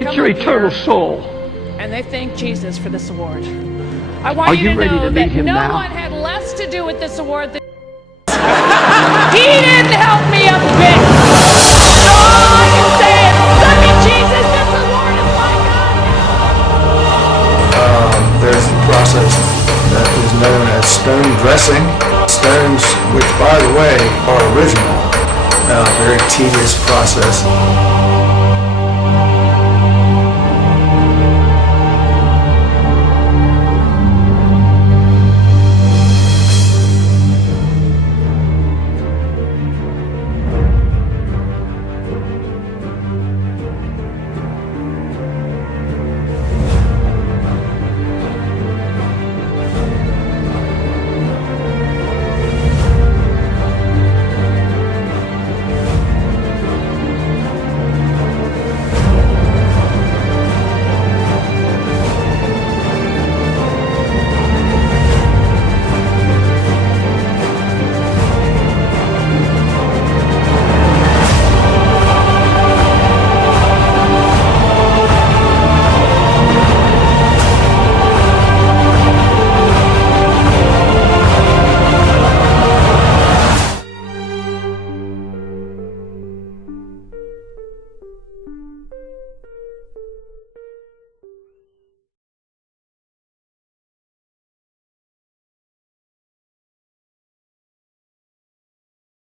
It's your eternal soul. And they thank Jesus for this award. I want you to know that no one had less to do with this award than he didn't help me a bit. So all I can say is, look at Jesus, this award is my God. There's the process that is known as stone dressing. Stones, which by the way are original, very tedious process.